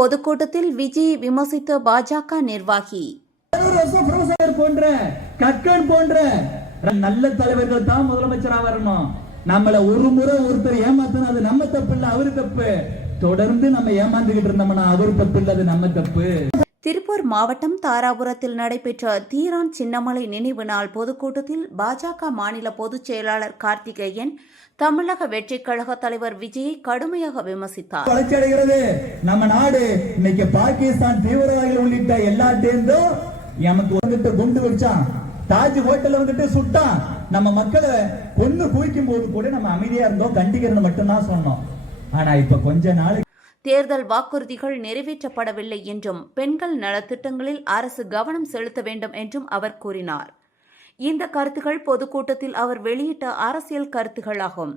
பொதுக்கூட்டத்தில் விஜய் விமர்சித்த பாஜக நிர்வாகி. போன்ற கக்கன் போன்ற நல்ல தலைவர்கள் தான் முதலமைச்சரா வரணும். நம்மள ஒரு முறை ஒருத்தர் ஏமாத்தினா அது நம்ம தப்பு இல்ல, அவரு தப்பு. தொடர்ந்து நம்ம ஏமாந்துகிட்டு இருந்தோம்னா அவரு தப்பு இல்ல, அது நம்ம தப்பு. திருப்பூர் மாவட்டம் தாராபுரத்தில் நடைபெற்ற தீரான் சின்னமலை நினைவு நாள் பொதுக்கூட்டத்தில் பாஜக மாநில பொதுச் செயலாளர் கார்த்திகேயன் தமிழக வெற்றிக் கழக தலைவர் விஜயை கடுமையாக விமர்சித்தார். வளர்ச்சி அடைகிறது நம்ம நாடு. இன்னைக்கு பாகிஸ்தான் தீவிரவாதிகள் உள்ளிட்ட எல்லாத்தையும் நமக்கு வந்துட்டு குண்டு வச்சான், தாஜ் ஹோட்டல்ல வந்துட்டு சுட்டான். நம்ம மக்களை கொன்னு குவிக்கும் போது கூட நம்ம அமைதியா இருந்தோம், கண்டிக்கிறது மட்டும்தான் சொன்னோம். ஆனா இப்ப கொஞ்ச நாள் தேர்தல் வாக்குறுதிகள் நிறைவேற்றப்படவில்லை என்றும் பெண்கள் நலத்திட்டங்களில் அரசு கவனம் செலுத்த வேண்டும் என்றும் அவர் கூறினார். இந்த கருத்துக்கள் பொதுக்கூட்டத்தில் அவர் வெளியிட்ட அரசியல் கருத்துகளாகும்.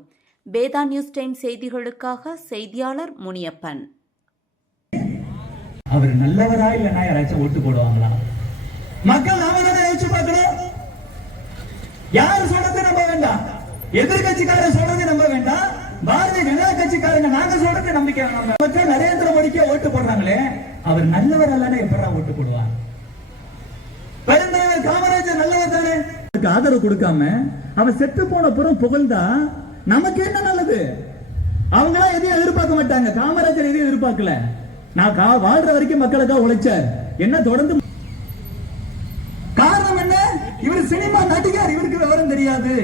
வேதா நியூஸ் டைம் செய்திகளுக்காக செய்தியாளர் முனியப்பன். அவர் நல்லவரா இல்லைன்னா யாராச்சும் ஓட்டு போடுவாங்களா? மக்கள் நாம தானே யோசிச்சு பார்க்கணும். யார் சொல்றது நம்ப வேண்டாம், எதிர்கட்சிக்காரர் சொல்றது நம்ப வேண்டாம், பாரதிய ஜனதா கட்சிக்காரங்க நாங்க சொல்றது நம்பிக்கை. மக்கள் நரேந்திர மோடிக்கு ஓட்டு போடுறாங்களே, அவர் நல்லவர் அல்லனா எப்படா ஓட்டு போடுவார்? பெருந்தலைவர் காமராஜர் நல்லவர் தானே. ஆதரவு கொடுக்காம அவன் செத்து போன புறம் புகழ்ந்தா நமக்கு என்ன நல்லது? அவங்களா எதையும் எதிர்பார்க்க மாட்டாங்க. காமராஜர் எதையும் எதிர்பார்க்கல. நான் வாழ்ற வரைக்கும் மக்களுக்காக உழைச்சார். என்ன தொடர்ந்து காரணம் என்ன? இவர் சினிமா நடிகர், இவருக்கு விவரம் தெரியாது.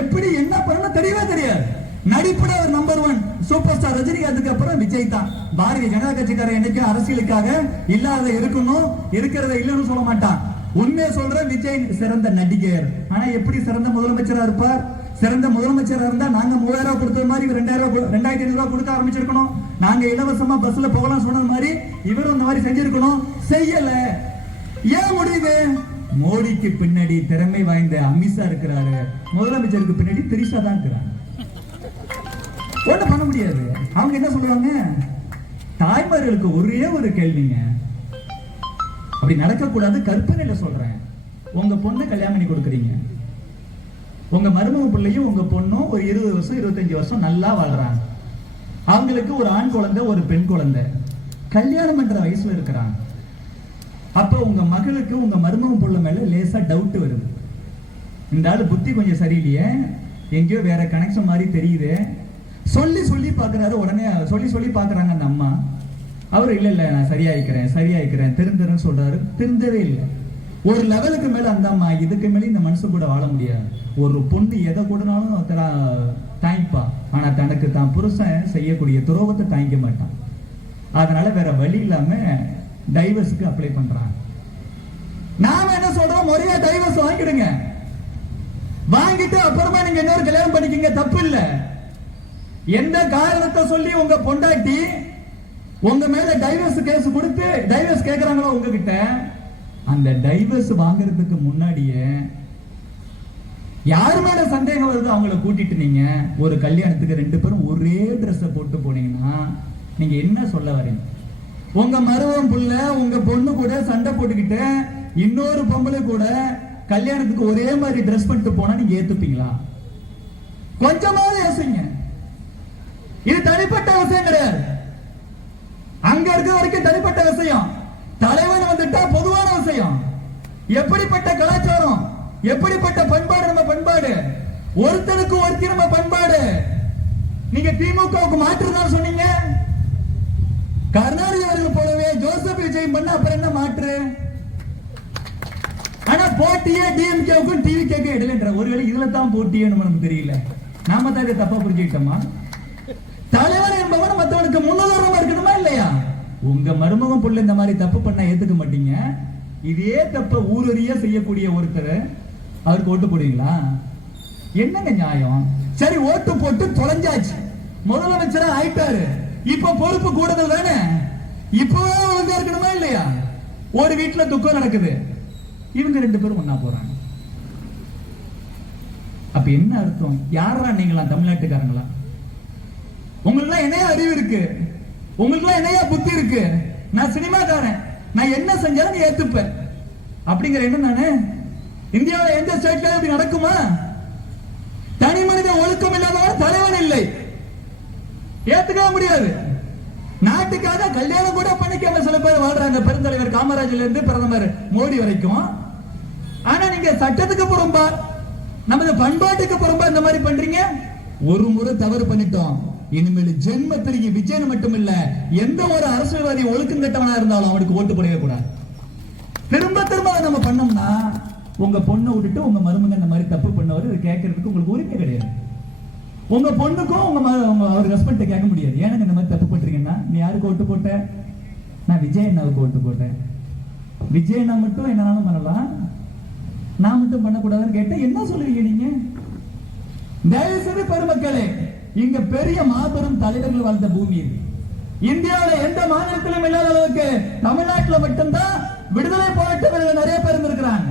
எப்படி என்ன பண்ணணும் தெரியவே தெரியாது. நடிப்புல அவர் நம்பர் 1 சூப்பர் ஸ்டார் ரஜினிகாந்துக்கு அப்புறம் விஜய் தான். பாரதிய ஜனதா கட்சிக்காரர் என்னைக்கு அரசியலுக்காக இல்லாத இருக்கணும், இருக்கிறத இல்லைன்னு சொல்ல மாட்டான். உண்மையை சொல்ற விஜய் சிறந்த நடிகர். ஆனா எப்படி சிறந்த முதலமைச்சரா இருப்பார்? சிறந்த முதலமைச்சரா இருந்தா நாங்க 3000 ரூபாய் கொடுத்தது மாதிரி 2500 ரூபாய் கொடுக்க ஆரம்பிச்சிருக்கணும். நாங்க இலவசமா பஸ்ல போகலாம் சொன்னது மாதிரி இவரும் இந்த மாதிரி செஞ்சிருக்கணும். செய்யல. ஏன் முடிவு? மோடிக்கு பின்னாடி திறமை வாய்ந்த அமித்ஷா இருக்கிறாரு, முதலமைச்சருக்கு பின்னாடி திரிஷா தான் இருக்கிறாங்க. ஒன்றும் பண்ண முடியாது. அவங்க என்ன சொல்றாங்க? தாய்மார்களுக்கு ஒரே ஒரு கேள்விங்க, அப்படி நடக்கக்கூடாது கற்பனையில சொல்றேன். உங்க பொண்ணு கல்யாணம் பண்ணி கொடுக்குறீங்க, உங்க மருமக பிள்ளையும் உங்க பொண்ணும் ஒரு 20 வருஷம் 25 வருஷம் நல்லா வாழ்றாங்க. அவங்களுக்கு ஒரு ஆண் குழந்தை ஒரு பெண் குழந்தை கல்யாணம் பண்ற வயசுல இருக்கிறாங்க. அப்ப உங்க மகளுக்கு உங்க மருமக பிள்ளை மேல லேசா டவுட் வருது. இந்த ஆளு புத்தி கொஞ்சம் சரியில்லையே, எங்கேயோ வேற கனெக்ஷன் மாதிரி தெரியுது. சொல்லி சொல்லி பாக்குறாரு. உடனே சொல்லி பாக்குறாங்க அந்த அம்மா. அவர் இல்ல இல்ல நான் சரியாயிக்கிறேன் திருந்தன்னு சொல்றாரு. திருந்தவே இல்லை. ஒரு லெவலுக்கு மேல அந்த அம்மா இதுக்கு மேல இந்த மனுஷன் கூட வாழ முடியாது. ஒரு பொண்ணு எதை கூடனாலும் தாங்கிப்பா, ஆனா தனக்கு தான் புருஷன் செய்யக்கூடிய துரோகத்தை தாங்கிக்க மாட்டான். அதனால வேற வழி இல்லாம டைவர்ஸுக்கு அப்ளை பண்றாங்க. நாம என்ன சொல்றோம்? முறையா டைவர்ஸ் வாங்கிடுங்க, வாங்கிட்டு அப்புறமா நீங்க இன்னொரு கல்யாணம் பண்ணிக்கங்க, தப்பு இல்ல. எந்த காரணத்தை சொல்லி உங்க பொண்டாட்டி உங்க மேல டைவர்ஸ் கேஸ் கொடுத்து டைவர்ஸ் கேக்குறாங்களோ உங்ககிட்ட, அந்த டைவர்ஸ் வாங்குறதுக்கு முன்னாடியே யார் மேல சந்தேகம் வருது அவங்களை கூட்டிட்டு நீங்க ஒரு கல்யாணத்துக்கு 2 பேரும் ஒரே ட்ரெஸ் போட்டு போனீங்கன்னா நீங்க என்ன சொல்ல வரீங்க? உங்க மருமகன் புள்ள உங்க பொண்ணு கூட சண்டை போட்டுக்கிட்டு இன்னொரு பொம்பளை கூட கல்யாணத்துக்கு ஒரே மாதிரி ட்ரெஸ் பண்ணிட்டு போனா நீங்க ஏத்துப்பீங்களா? கொஞ்சமாவது யோசிங்க. இது தனிப்பட்ட விஷயம் கிடையாது. அங்க இருக்க வரைக்கும் தனிப்பட்ட விஷயம். தலைவன் வந்துட்டா பொதுவான விஷயம். எப்படிப்பட்ட கலாச்சாரம், எப்படிப்பட்ட பண்பாடு நம்ம பண்பாடு, ஒருத்தனுக்கு ஒருத்தி நம்ம பண்பாடு. நீங்க திமுகவுக்கு மாற்றுதான் சொன்னீங்க. கருணாநிதி அவர்கள் போலவே ஜோசப் விஜய் பண்ண அப்புறம் என்ன மாற்று? ஆனா போட்டியே டிஎம்கேவுக்கும் டிவிகேக்கும் இடையில. ஒருவேளை இதுல தான் போட்டியே நமக்கு தெரியல. நாம தான் இதை தப்பா புரிஞ்சுக்கிட்டோமா? தலைவர் என்பவர் மற்றவனுக்கு முன்னுதாரணமா இருக்கணுமா இல்லையா? உங்க மருமகன் புள்ள இந்த மாதிரி தப்பு பண்ண ஏத்துக்க மாட்டீங்க. இதே தப்ப ஊரறிய செய்யக்கூடிய ஒருத்தர் அவருக்கு ஓட்டு போடுவீங்களா? என்னங்க நியாயம்? சரி, ஓட்டு போட்டு தொலைஞ்சாச்சு, முதலமைச்சரா ஆயிட்டாரு, இப்ப பொறுப்பு கூடுதல் தானே. இப்பவே ஒழுங்கா இருக்கணுமா இல்லையா? ஒரு வீட்டுல துக்கம் நடக்குது, இவங்க 2 பேரும் ஒன்னா போறாங்க. அப்ப என்ன அர்த்தம்? யாரா நீங்களா? தமிழ்நாட்டுக்காரங்களா? உங்களுக்கு என்னையா அறிவு இருக்கு? உங்களுக்கு என்னையா புத்தி இருக்கு? நான் சினிமாக்காரன், நான் என்ன செஞ்சாலும் நீ ஏத்துப்பேன் அப்படிங்கிற என்ன நானு? இந்தியாவில் எந்த ஸ்டேட்ல இப்படி நடக்குமா? தனி மனித ஒழுக்கம் இல்லாதவன் தலைவன் இல்லை, ஏத்துக்க முடியாது. நாட்டுக்காக கல்யாணம் கூட பண்ணிக்காம சில பேர் வாழ்றாங்க, பெருந்தலைவர் காமராஜர்ல இருந்து பிரதமர் மோடி வரைக்கும். ஆனா நீங்க சட்டத்துக்கு புறம்பா, நமது பண்பாட்டுக்கு புறம்பா இந்த மாதிரி பண்றீங்க. ஒரு முறை தவறு பண்ணிட்டோம், இனிமேல் ஜென்மத்திற்கு விஜயன் மட்டும் இல்ல, எந்த ஒரு அரசியல்வாதி ஒழுக்கம் கட்டவனா இருந்தாலும் அவனுக்கு ஓட்டு போடவே கூடாது. திரும்ப திரும்ப நம்ம பண்ணோம்னா உங்க பொண்ணை விட்டுட்டு உங்க மருமகன் இந்த மாதிரி தப்பு பண்ணவர் இது கேட்கறதுக்கு உங்களுக்கு உரிமை கிடையாது. உங்க பொண்ணுக்கும் அவர் ஹஸ்பண்ட் கேட்க முடியாது, ஏன்னா இந்த மாதிரி தப்பு பண்றீங்கன்னா நீ யாருக்கு ஓட்டு போட்ட? நான் விஜய் அண்ணாவுக்கு ஓட்டு போட்டேன். விஜய் அண்ணா மட்டும் என்னாலும் பண்ணலாம், நான் மட்டும் பண்ணக்கூடாதுன்னு கேட்ட என்ன சொல்லுவீங்க நீங்க? தயவு செய்து பெருமக்களே, இங்க பெரிய மாபெரும் தலைவர்கள் வாழ்ந்த பூமி இது. இந்தியாவில் எந்த மாநிலத்திலும் இல்லாத அளவுக்கு தமிழ்நாட்டில் மட்டும்தான் விடுதலை போராட்ட வீரர்கள் நிறைய பேர் இருந்திருக்கிறாங்க.